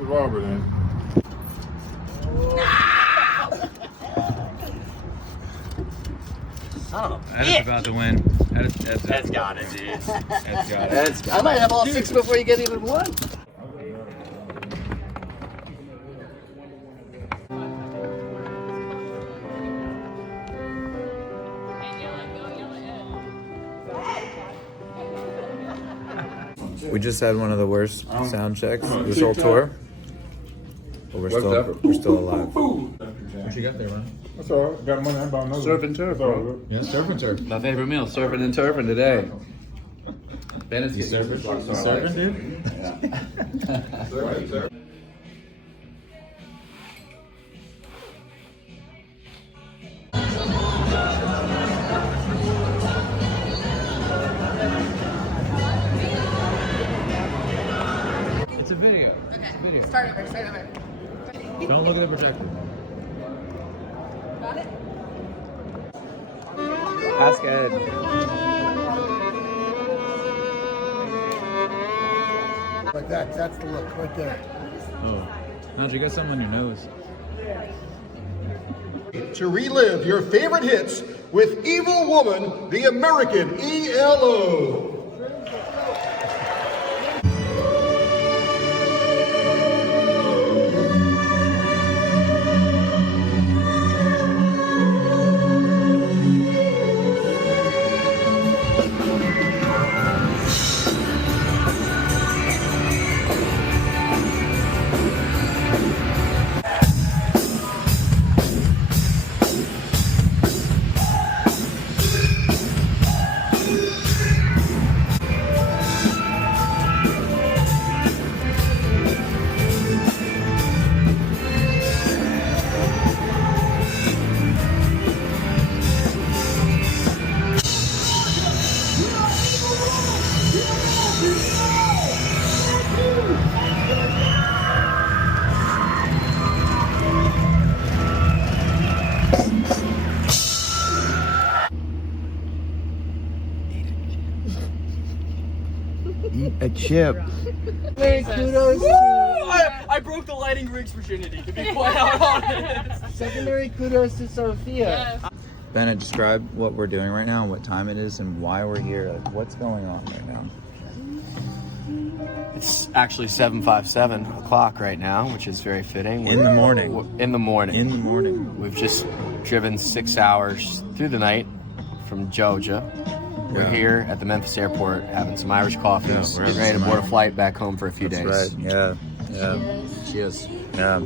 the barber then. Son of a Ed's bitch. about to win. Ed's got it, dude. Ed's got it. I might have all 6 before you get even one. We just had one of the worst sound checks this whole tour, but we're still alive. What you got there, man? That's all right. Got money. I'm about another. Surf and turf, That's all bro. good. Yeah, surf and turf. My favorite meal, surfing and turfing today. Ben is Surfing, dude? It's a video. It's a video. Start over. Don't look at the projector. Got it? Ask Ed. Like that. That's the look right there. Oh. No, did you got something on your nose? To relive your favorite hits with Evil Woman, the American ELO. Eat a chip. Kudos. I broke the lighting rig's virginity, to be quite honest. Secondary kudos to Sophia. Bennett, describe what we're doing right now, what time it is, and why we're here. Like, what's going on right now? It's actually 7:57 o'clock right now, which is very fitting. In the morning. In the morning. In the morning. We've just driven 6 hours through the night from Georgia. We're here at the Memphis airport having some Irish coffees, Yeah, we're getting having ready to some board a flight back home for a few That's days. right. Yeah. Yeah. Cheers. Yeah.